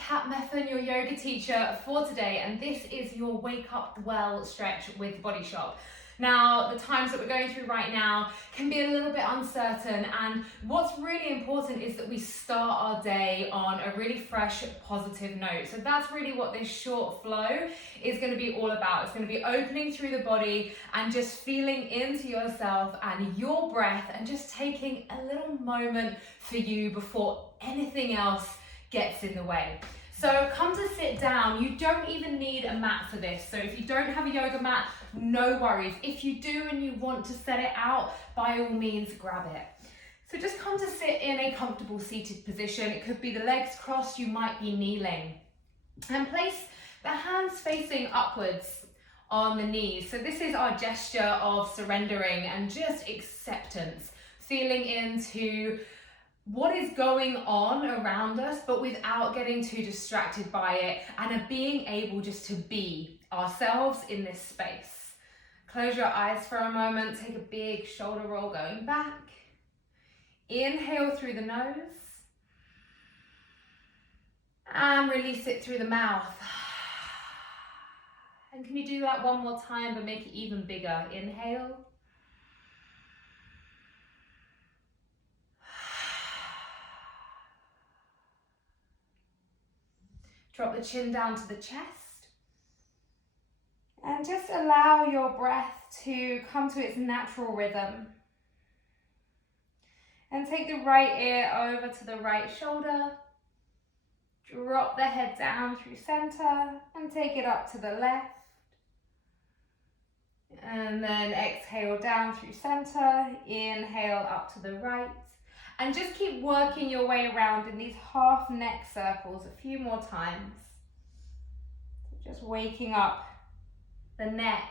Kat Meffan, your yoga teacher for today, and this is your Wake Up Well stretch with Body Shop. Now, the times that we're going through right now can be a little bit uncertain, and what's really important is that we start our day on a really fresh, positive note. So that's really what this short flow is going to be all about. It's going to be opening through the body and just feeling into yourself and your breath and just taking a little moment for you before anything else gets in the way. So come to sit down. You don't even need a mat for this. So if you don't have a yoga mat, no worries. If you do and you want to set it out, by all means, grab it. So just come to sit in a comfortable seated position. It could be the legs crossed, you might be kneeling. And place the hands facing upwards on the knees. So this is our gesture of surrendering and just acceptance, feeling into what is going on around us, but without getting too distracted by it, and being able just to be ourselves in this space. Close your eyes for a moment, take a big shoulder roll going back. Inhale through the nose and release it through the mouth. And can you do that one more time, but make it even bigger? Inhale. Drop the chin down to the chest. And just allow your breath to come to its natural rhythm. And take the right ear over to the right shoulder. Drop the head down through center and take it up to the left. And then exhale down through center, inhale up to the right. And just keep working your way around in these half neck circles a few more times. So just waking up the neck,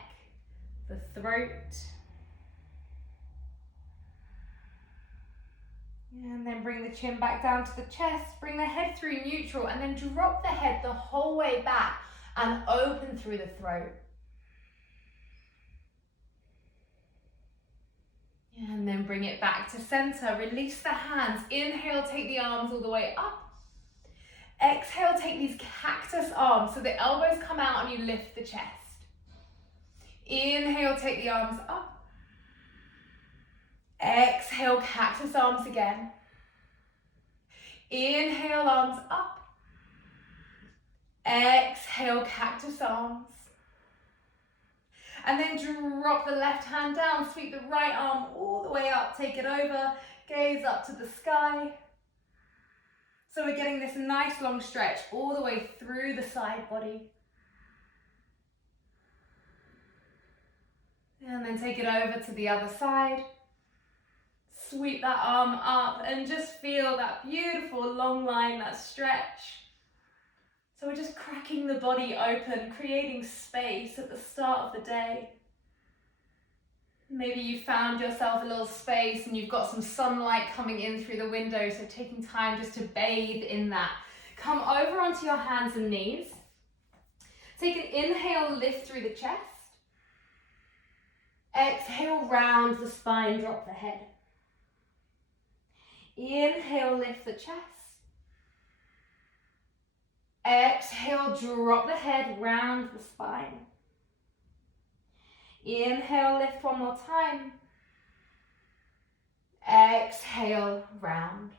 the throat. And then bring the chin back down to the chest, bring the head through neutral, and then drop the head the whole way back and open through the throat. And then bring it back to center. Release the hands. Inhale, take the arms all the way up. Exhale, take these cactus arms so the elbows come out and you lift the chest. Inhale, take the arms up. Exhale, cactus arms again. Inhale, arms up. Exhale, cactus arms. And then drop the left hand down, sweep the right arm all the way up, take it over, gaze up to the sky. So we're getting this nice long stretch all the way through the side body. And then take it over to the other side. Sweep that arm up and just feel that beautiful long line, that stretch. So we're just cracking the body open, creating space at the start of the day. Maybe you found yourself a little space and you've got some sunlight coming in through the window, so taking time just to bathe in that. Come over onto your hands and knees. Take an inhale, lift through the chest. Exhale, round the spine, drop the head. Inhale, lift the chest. Exhale, drop the head, round the spine. Inhale, lift one more time. Exhale, round.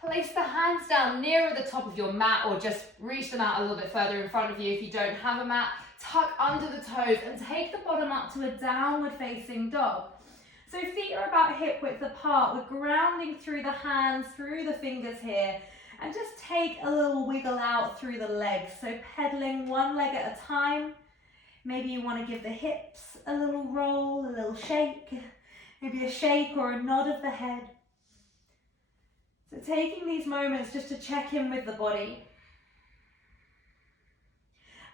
Place the hands down nearer the top of your mat, or just reach them out a little bit further in front of you if you don't have a mat. Tuck under the toes and take the bottom up to a downward facing dog. So feet are about hip width apart. We're grounding through the hands, through the fingers here, and just take a little wiggle out through the legs. So pedaling one leg at a time. Maybe you want to give the hips a little roll, a little shake, maybe a shake or a nod of the head. So taking these moments just to check in with the body.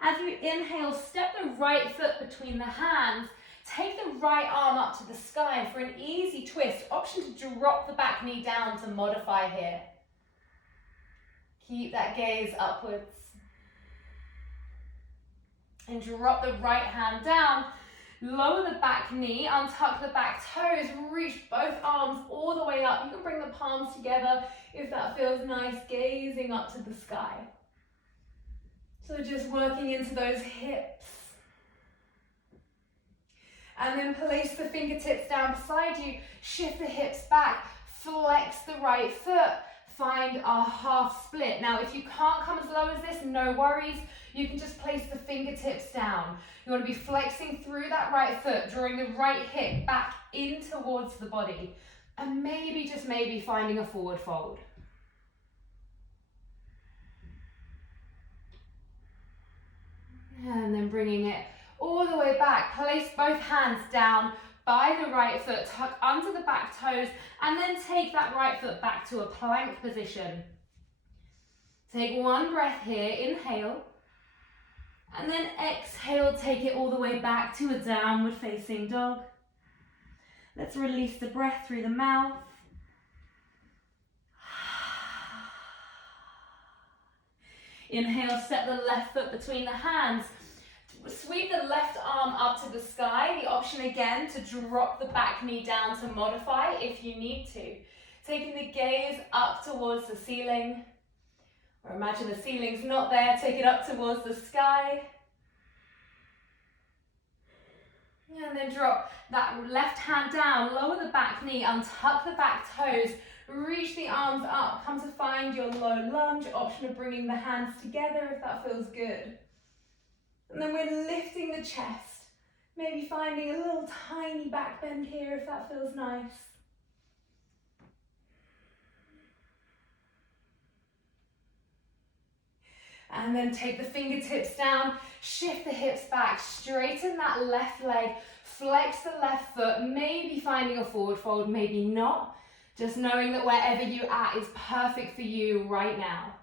As you inhale, step the right foot between the hands. Take the right arm up to the sky for an easy twist. Option to drop the back knee down to modify here. Keep that gaze upwards. And drop the right hand down. lower the back knee, untuck the back toes, reach both arms all the way up. You can bring the palms together if that feels nice, gazing up to the sky. So just working into those hips. And then place the fingertips down beside you, shift the hips back, flex the right foot, find our half split. Now, if you can't come as low as this, no worries. You can just place the fingertips down. You want to be flexing through that right foot, drawing the right hip back in towards the body, and maybe, just maybe, finding a forward fold. And then bringing it all the way back. Place both hands down by the right foot, tuck under the back toes, and then take that right foot back to a plank position. Take one breath here, inhale, and then exhale, take it all the way back to a downward facing dog. Let's release the breath through the mouth. Inhale, step the left foot between the hands. Sweep the left arm up to the sky. The option again to drop the back knee down to modify if you need to. Taking the gaze up towards the ceiling. Or imagine the ceiling's not there. Take it up towards the sky. And then drop that left hand down. Lower the back knee. Untuck the back toes. Reach the arms up. Come to find your low lunge. Option of bringing the hands together if that feels good. And then we're lifting the chest, maybe finding a little tiny back bend here if that feels nice. And then take the fingertips down, shift the hips back, straighten that left leg, flex the left foot, maybe finding a forward fold, maybe not. Just knowing that wherever you're at is perfect for you right now.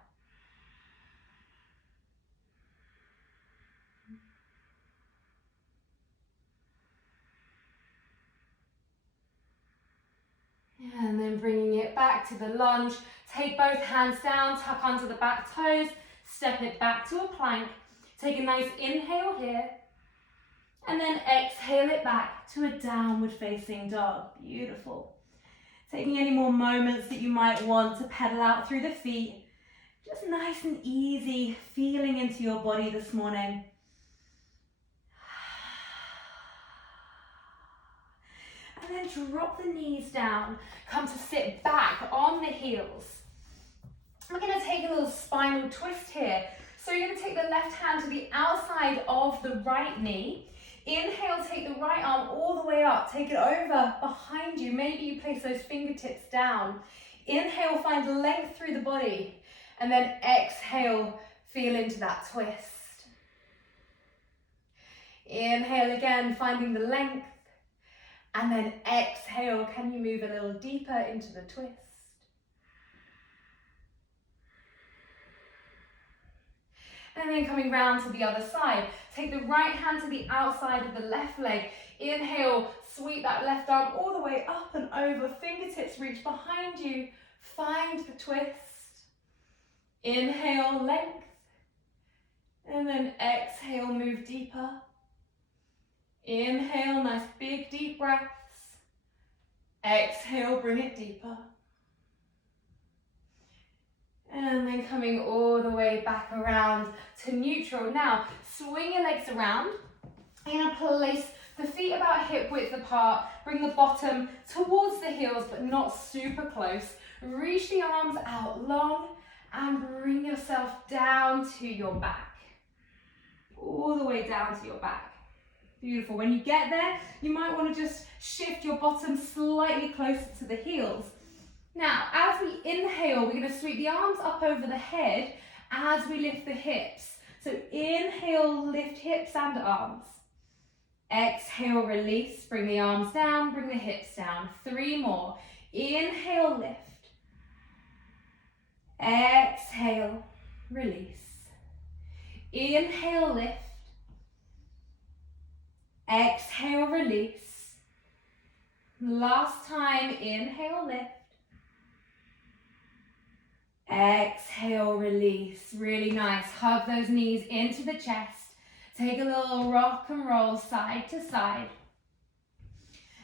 And then bringing it back to the lunge. Take both hands down, tuck under the back toes, step it back to a plank. Take a nice inhale here, and then exhale it back to a downward facing dog. Beautiful. Taking any more moments that you might want to pedal out through the feet. Just nice and easy, feeling into your body this morning. And then drop the knees down. Come to sit back on the heels. We're going to take a little spinal twist here. So you're going to take the left hand to the outside of the right knee. Inhale, take the right arm all the way up. Take it over behind you. Maybe you place those fingertips down. Inhale, find length through the body. And then exhale, feel into that twist. Inhale again, finding the length. And then exhale, can you move a little deeper into the twist? And then coming round to the other side. Take the right hand to the outside of the left leg. Inhale, sweep that left arm all the way up and over. Fingertips reach behind you. Find the twist. Inhale, length. And then exhale, move deeper. Inhale, nice big deep breaths. Exhale, bring it deeper. And then coming all the way back around to neutral. Now, swing your legs around. You're going to place the feet about hip width apart. Bring the bottom towards the heels, but not super close. Reach the arms out long and bring yourself down to your back. All the way down to your back. Beautiful. When you get there, you might want to just shift your bottom slightly closer to the heels. Now, as we inhale, we're going to sweep the arms up over the head as we lift the hips. So inhale, lift hips and arms. Exhale, release, bring the arms down, bring the hips down. 3 more. Inhale, lift. Exhale, release. Inhale, lift. Exhale, release. Last time, inhale, lift. Exhale, release. Really nice. Hug those knees into the chest. Take a little rock and roll side to side.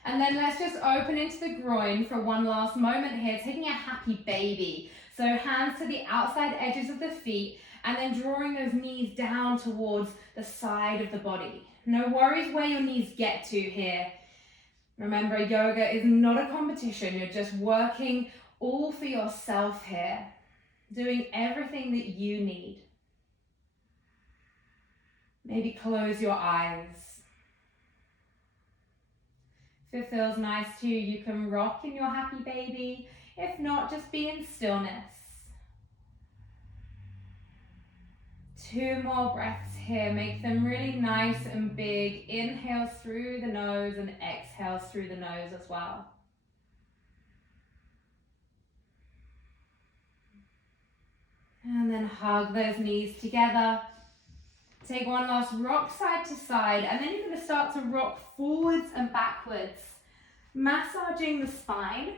And then let's just open into the groin for one last moment here, taking a happy baby. So hands to the outside edges of the feet, and then drawing those knees down towards the side of the body. No worries where your knees get to here. Remember, yoga is not a competition. You're just working all for yourself here, doing everything that you need. Maybe close your eyes. If it feels nice to you, you can rock in your happy baby. If not, just be in stillness. 2 more breaths here. Make them really nice and big. Inhales through the nose and exhales through the nose as well. And then hug those knees together. Take one last rock side to side, and then you're going to start to rock forwards and backwards, massaging the spine,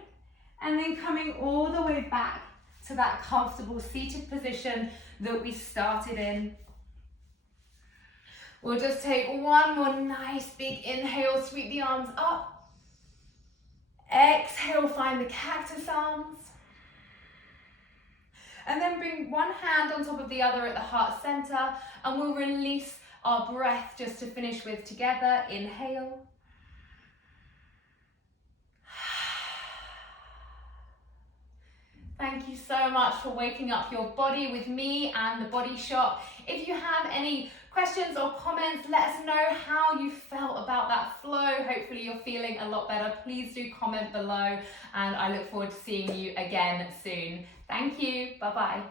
and then coming all the way back to that comfortable seated position that we started in. We'll just take one more nice big inhale, sweep the arms up. Exhale, find the cactus arms. And then bring one hand on top of the other at the heart center, and we'll release our breath just to finish with together. Inhale. Thank you so much for waking up your body with me and the Body Shop. If you have any questions or comments, let us know how you felt about that flow. Hopefully you're feeling a lot better. Please do comment below, and I look forward to seeing you again soon. Thank you. Bye-bye.